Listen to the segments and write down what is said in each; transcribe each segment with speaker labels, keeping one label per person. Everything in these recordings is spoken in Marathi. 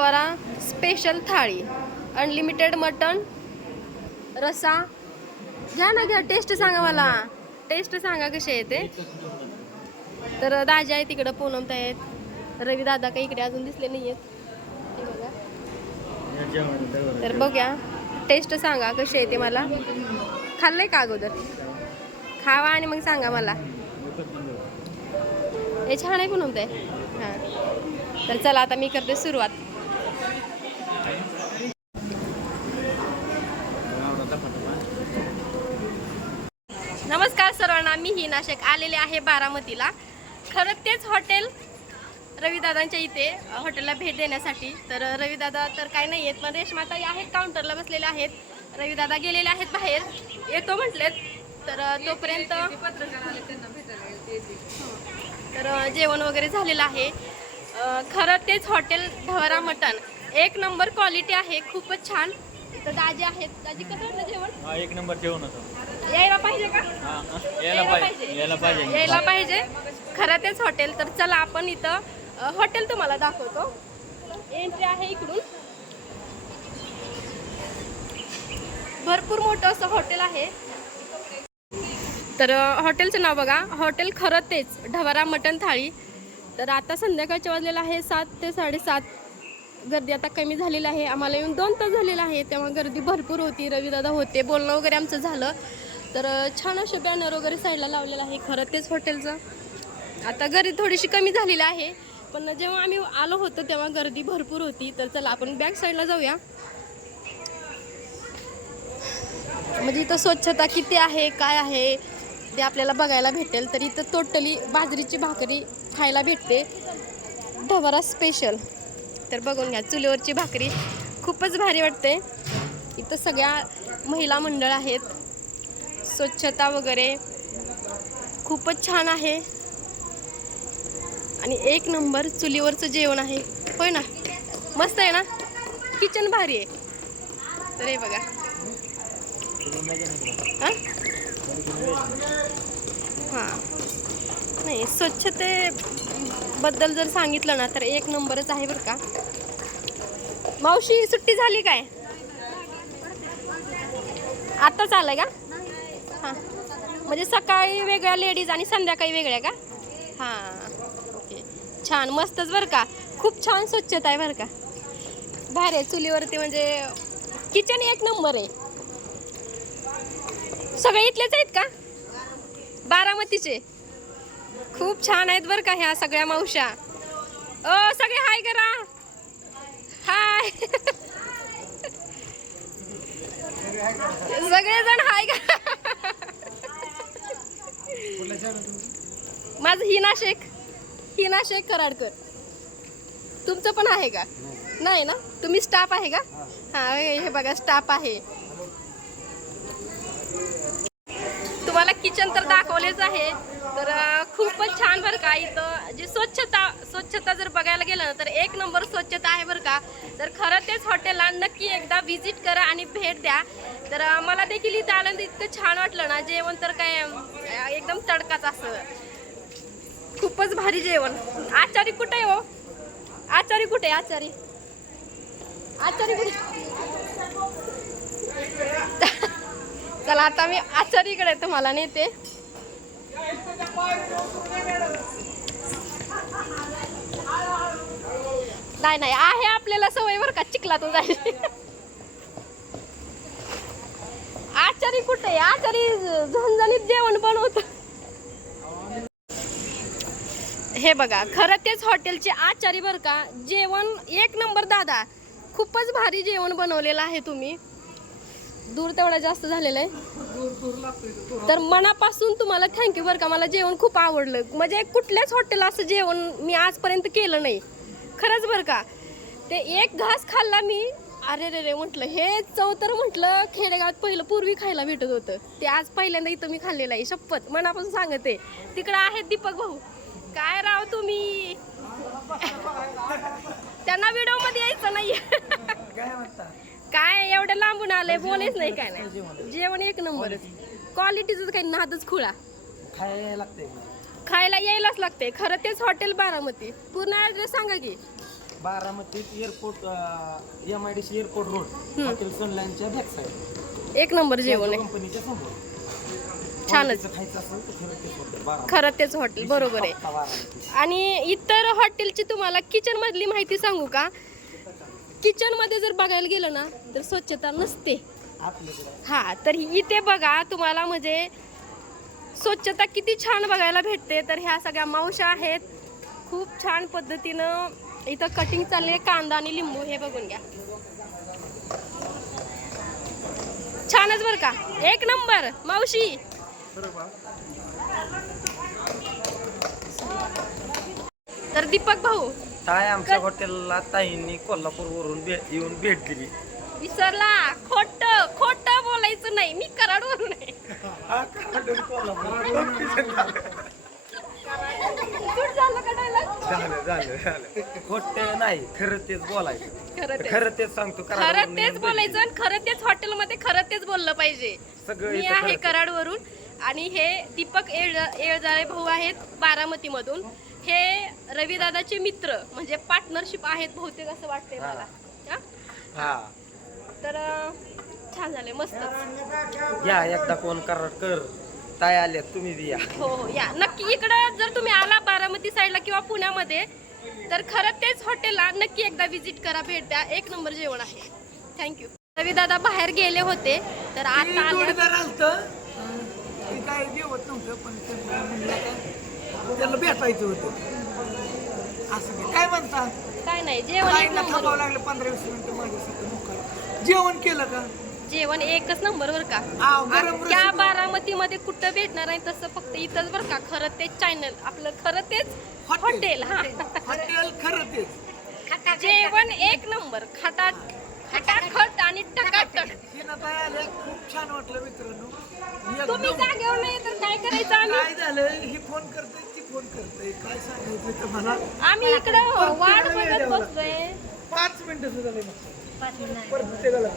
Speaker 1: वरा स्पेशल थाळी. अनलिमिटेड मटन रसा. घ्या ना घ्या. टेस्ट सांगा मला. टेस्ट सांगा कसे आहे ते. तर दाजी आहे तिकडं पूनमता आहेत. रवी दादा काही इकडे अजून दिसले नाही आहेत तर बघ्या. टेस्ट सांगा कशी आहे ते मला. खाल्लंय का अगोदर? खावा आणि मग सांगा मला. हे छान आहे पूनमताय हां. तर चला आता मी करते सुरुवात. सर्वांना मी ही नाशक आलेले आहे बारामतीला. खरं तेच हॉटेल रविदादांच्या इथे हॉटेलला भेट देण्यासाठी. तर रवीदादा रविदादा तर काय नाही आहेत पण रेशमाताई आहेत काउंटरला बसलेले आहेत. रविदादा गेलेले आहेत बाहेर. येतो म्हटलेत. तर तोपर्यंत तर जेवण वगैरे झालेलं आहे. खरं तेच हॉटेल ढवरा मटण. एक नंबर क्वालिटी आहे खूपच छान. इथं दाजी आहेत. दाजी कसं वाटलं जेवण?
Speaker 2: हा एक नंबर जेवण होतं.
Speaker 1: यायला पाहिजे का?
Speaker 2: हा. यायला पाहिजे. यायला पाहिजे.
Speaker 1: यायला पाहिजे. खरं तेच हॉटेल तर चला आपण इथं अ, हॉटेल तुम्हाला दाखवतो. एंट्री आहे इकडून. भरपूर मोठं असं हॉटेल आहे. तर अ, हॉटेलचं नाव बघा. हॉटेल खरं तेच. ढवरा मटण थाळी. तर आता संध्याकाळच्या वाजलेलं आहे सात ते साडेसात. गर्दी आता कमी झालेली आहे. आम्हाला येऊन दोन तास झालेला आहे तेव्हा गर्दी भरपूर होती. रवीदादा होते. बोलणं वगैरे आमचं झालं. तर छान असे बॅनर वगैरे साईडला लावलेलं आहे. खरं तेच हॉटेलचं आता गर्दी थोडीशी कमी झालेली आहे. पण जेव्हा आम्ही आलो होतो तेव्हा गर्दी भरपूर होती. तर चला आपण बॅक साईडला जाऊया. म्हणजे इथं स्वच्छता किती आहे? काय आहे? ते आपल्याला बघायला भेटेल. तर इथं टोटली बाजरीची भाकरी खायला भेटते. ढवरा स्पेशल तर बघून घ्या चुलीवरची भाकरी खूपच भारी वाटते. इथं सगळ्या महिला मंडळ आहेत. स्वच्छता वगैरे खूपच छान आहे. आणि एक नंबर चुलीवरचं जेवण आहे. होय ना? मस्त आहे ना? किचन भारी आहे. तर हे बघा. हां? हां. नाही स्वच्छतेबद्दल जर सांगितलं ना तर एक नंबरच आहे बरं का. मावशी सुट्टी झाली काय? आत्ताच आलंय का? हां. म्हणजे सकाळी वेगळ्या लेडीज आणि संध्याकाळी वेगळ्या का? हां ओके. छान मस्तच बरं का. खूप छान स्वच्छता आहे बरं का. भारी आहे चुलीवरती म्हणजे किचन एक नंबर आहे. सगळे इथलेच आहेत का? बारामतीचे. खूप छान आहेत बरं का ह्या सगळ्या मावशा ओ सगळे हाय करा. सगळेजण हाय का? माझं हिना शेख. हिना शेख कराडकर. तुमचं पण आहे का? नाही ना? तुम्ही स्टाफ आहे का? हा हे बघा स्टाफ आहे तुम्हाला किचन तर दाखवलेच आहे. तर खूपच छान बरं का इथं. जी स्वच्छता स्वच्छता जर बघायला गेलं ना तर एक नंबर स्वच्छता आहे बरं का. तर खरं तेच हॉटेलला नक्की एकदा व्हिजिट करा आणि भेट द्या. तर मला देखील इथं आनंद इतकं छान वाटलं ना जेवण तर काय एकदम तडकाच असं. खूपच भारी जेवण. आचारी कुठे आहे हो? आचारी कुठे आहे? आचारी. आचारी कुठे? चला आता मी आचारीकडे तुम्हाला नेते. नाही नाही आहे आपल्याला सवय बरं का चिखलातून जायची. आचारी कुठे आचारी झणझणीत जेवण बनवत. हे बघा खरं तेच हॉटेलचे आचारी बरं का जेवण एक नंबर दादा खूपच भारी जेवण बनवलेलं आहे तुम्ही. दूर तेवढा जास्त झालेला आहे. तर मनापासून तुम्हाला थँक्यू बरं का. मला जेवण खूप आवडलं. म्हणजे कुठल्याच हॉटेल असं जेवण मी आजपर्यंत केलं नाही. खरंच बरं का. ते एक घास खाल्ला मी. अरे रे रे म्हटलं हे चव तर म्हटलं खेडेगावात पहिलं पूर्वी खायला भेटत होतं. ते आज पहिल्यांदा इथं मी खाल्लेलं आहे शपथ. मनापासून सांगते. तिकडं आहेत दीपक भाऊ. काय राव तुम्ही? त्यांना व्हिडिओमध्ये यायचं नाही काय एवढं लांबून आलंय बोलेच नाही काय नाही. जेवण एक नंबरच. क्वालिटीच काही नादच खुळा.
Speaker 3: खायला लागते
Speaker 1: खायला यायलाच लागते खरं तेच हॉटेल बारामती. पूर्ण ऍड्रेस सांगा की.
Speaker 3: बारामतीत airport M I D C airport road hotel सनलाईनच्या back side
Speaker 1: एक नंबर जेवण आहे.
Speaker 3: कंपनीच्या समोर.
Speaker 1: छानच.
Speaker 3: खरं तेच हॉटेल बारामती.
Speaker 1: बरोबर आहे.
Speaker 3: बारामती.
Speaker 1: आणि इतर हॉटेलची तुम्हाला किचन मधली माहिती सांगू का? किचनमध्ये जर बघायला गेलं ना तर स्वच्छता नसते. हा तर इथे बघा तुम्हाला म्हणजे स्वच्छता किती छान बघायला भेटते. तर ह्या सगळ्या मावशा आहेत. खूप छान पद्धतीनं इथं कटिंग चालले कांदा आणि लिंबू हे बघून घ्या. छानच बरं का? एक नंबर. मावशी. तर दीपक भाऊ
Speaker 3: ताय आमच्या हॉटेलला ताईंनी कोल्हापूरवरून भे येऊन भेट दिली.
Speaker 1: विसरला. खोट खोट बोलायचं नाही. मी कराडवरून आहे. सूट झालं का dialogue?
Speaker 3: झालं झालं झालं. खोटं नाही खरं तेच बोलायचं.
Speaker 1: खरं तेच.
Speaker 3: खरं तेच सांगतो
Speaker 1: खरं
Speaker 3: कराडवरून
Speaker 1: तेच
Speaker 3: येऊन
Speaker 1: बोलायचं आणि खरं तेच हॉटेलमध्ये खरं तेच बोललं पाहिजे.
Speaker 3: सगळं
Speaker 1: मी
Speaker 3: इथं
Speaker 1: आहे
Speaker 3: तेच.
Speaker 1: कराडवरून आणि हे दीपक येळ येळजाळे भाऊ आहेत बारामतीमधून. हे रविदादाचे मित्र म्हणजे पार्टनरशिप आहेत बहुतेक असं वाटतंय. मला. हा? तर अं, छान झाले मस्तच.
Speaker 3: या एकदा फोन करार कर. ताय आल्या तुम्ही बी या.
Speaker 1: हो हो या. नक्की इकडं जर तुम्ही आला बारामती साईडला किंवा पुण्यामध्ये तर खरं तेच हॉटेलला नक्की एकदा विजिट करा भेट द्या. एक नंबर जेवण आहे. थँक्यू रवी दादा बाहेर गेले होते तर आता आले
Speaker 4: जोडीदार आलत. ते काय जेवत नव्हतं पण त्यांना म्हणलं आता त्याला भेटायचं होतं. असं काय? काय म्हणता?
Speaker 1: काय नाही जेवण एक
Speaker 4: ताईंना
Speaker 1: नंबर.
Speaker 4: थांबावं लागलं पंधरा वीस मिनिटं माझ्यासाठी मुक्काम जेवण केलं का?
Speaker 1: जेवण एकच नंबर बर का. त्या
Speaker 4: रसगुल्ला.
Speaker 1: बारामतीमध्ये कुठं भेटणार नाही तसं फक्त इथंच बरं का. खरं तेच चॅनल आपलं खरं तेच हॉटेल. हा.
Speaker 4: हॉटेल खरं तेच.
Speaker 1: जेवण एक नंबर. खटा खटाखट आणि टकाटक.
Speaker 4: आल्या खूप छान वाटलं मित्रांनो.
Speaker 1: तुम्ही जागेवर नाही तर काय करायचं
Speaker 4: काय झालं ही फोन करते ती फोन करते काय सांगायचं तर मला?
Speaker 1: आम्ही इकडं वाट बघत बसलोय.
Speaker 4: पाच मिनिटं सुद्धा नाही मागचं. प्रत्येकाला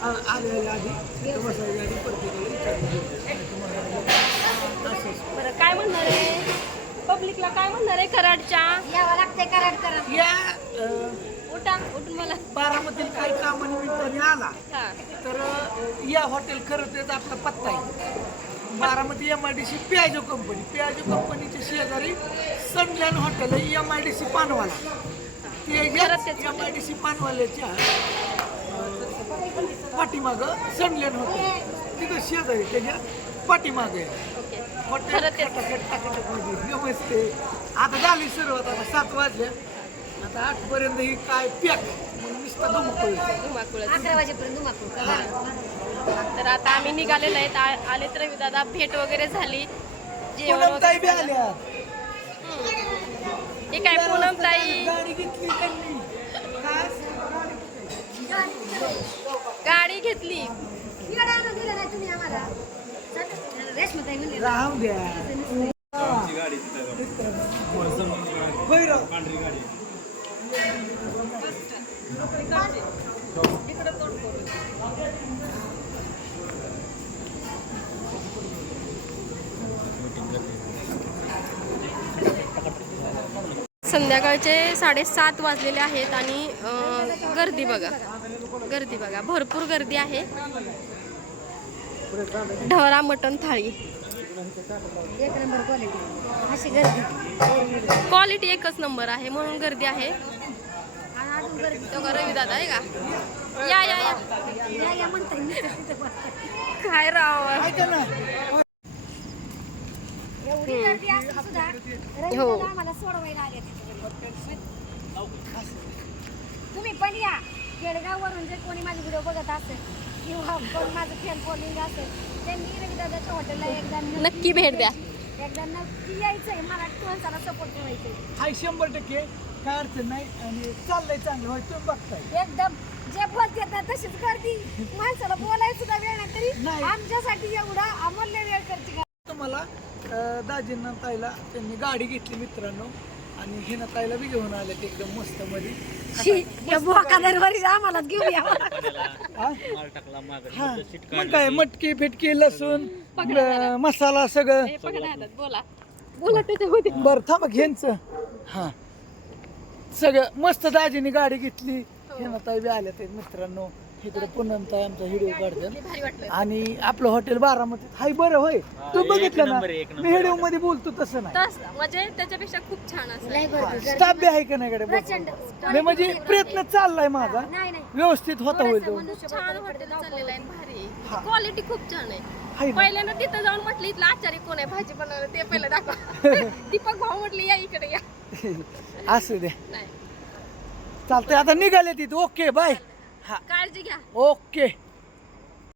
Speaker 4: आ- आले आले आधी बसायच्या आधी प्रत्येकाला. असं
Speaker 1: बरं काय म्हणणार आहे? पब्लिकला काय म्हणणार आहे कराडच्या?
Speaker 5: यावं लागतंय कराड करा
Speaker 4: या अं,
Speaker 1: उठा उठून मला.
Speaker 4: बारामतीत काही कामानिमित्ताने आला.
Speaker 1: हा.
Speaker 4: तर अं, या हॉटेल खरं तेच आपला पत्ता आहे. Baramati M I D C Piaggio company Piaggio कंपनीच्या शेजारी सनलँड हॉटेल आहे M I D C paanwala. ते एम आय डी सी पानवाल्याच्या पाठीमागं सनलँड हॉटेल तिथं शेजारी त्याच्या पाठीमागे आहे.
Speaker 1: ओके.
Speaker 4: हॉटेल आहे. आता झाली सुरुवात. आता सात वाजल्या आता आठ पर्यंत ही काय पॅक मग नुसतं
Speaker 1: धुमाकूळ
Speaker 5: अकरा वाजेपर्यंत धुमाकूळ.
Speaker 1: तर आता आम्ही निघालेलो आहेत. आले तर दादा भेट वगैरे झाली. जेवण वगैरे झालं.
Speaker 4: आल्या.
Speaker 1: हे काय पूनम ताई?
Speaker 4: गाडी घेतली त्यांनी?
Speaker 1: गाडी घेतली.
Speaker 4: राहून द्या भैरव.
Speaker 1: संध्याकाळचे साडेसात वाजलेले आहेत आणि गर्दी बघा. गर्दी बघा. भरपूर गर्दी आहे. ढवरा मटण थाळी.
Speaker 5: क्वालिटी
Speaker 1: एकच नंबर आहे म्हणून गर्दी आहे. का रवी दादा आहे का? या या या. काय राव?
Speaker 4: ऐका
Speaker 1: हो.
Speaker 5: तुम्ही पण या. केडगाववरून जर कोणी माझे व्हिडिओ बघत असेल किंवा कोण माझं फॅन फॉलोइंग असेल त्यांनी रविदादाच्या हॉटेलला एकदा
Speaker 1: नक्की भेट द्या.
Speaker 5: एकदा नक्की यायचंय. मराठी माणसाला सपोर्ट करायचंय
Speaker 4: हाय शंभर टक्के. काय अडचण नाही. आणि चाललंय चांगलं होय तुम्ही बघताय.
Speaker 5: एकदम. जे बोलते ना तशीच गर्दी माणसाला बोलायला सुद्धा वेळ नाही तरी
Speaker 4: नाही.
Speaker 5: आमच्यासाठी एवढा अमूल्य वेळ करते का?
Speaker 4: तुम्हाला अं, दाजींना ताईला त्यांनी गाडी घेतली मित्रांनो. आणि हिना ताईला बी घेऊन आले ते एकदम मस्त मध्ये
Speaker 5: आम्हालाच घेऊन
Speaker 4: हा?
Speaker 2: मागे
Speaker 4: हा. काय मटकी फिटकी लसूण अं, मसाला सगळं.
Speaker 1: हे बोला. बोला त्याच्यामध्ये
Speaker 4: बरं थांबा घ्यायचं. हा. सगळं मस्त दाजीने गाडी घेतली. हेमताई बी आल्या ते मित्रांनो. इकडे पूनमताई आमचा व्हिडिओ काढतात.
Speaker 1: वाटलं.
Speaker 4: आणि आपलं हॉटेल बारामतीत. हाय बरं होय. तू बघितलं ना? मी व्हिडिओमध्ये बोलतो तसं नाही.
Speaker 1: तस म्हणजे त्याच्यापेक्षा खूप छान
Speaker 4: स्टाफ बी आहे का नाही कडे नाही म्हणजे प्रयत्न चाललाय माझा.
Speaker 5: नाही नाही.
Speaker 4: व्यवस्थित होता होईल
Speaker 1: छान हॉटेल चाललेलं आहे भारी. क्वालिटी खूप छान आहे.
Speaker 4: हाय ना.
Speaker 1: पहिल्यांदा तिथं जाऊन म्हटलं इथलं आचार्य कोण आहे? भाजी बनवलं ते पहिलं दाखवा. दीपक भाऊ म्हटले या इकडे या.
Speaker 4: असू दे.
Speaker 1: नाही.
Speaker 4: चालतंय आता निघाले तिथे. ओके बाय हा.
Speaker 1: काळजी घ्या.
Speaker 4: ओके.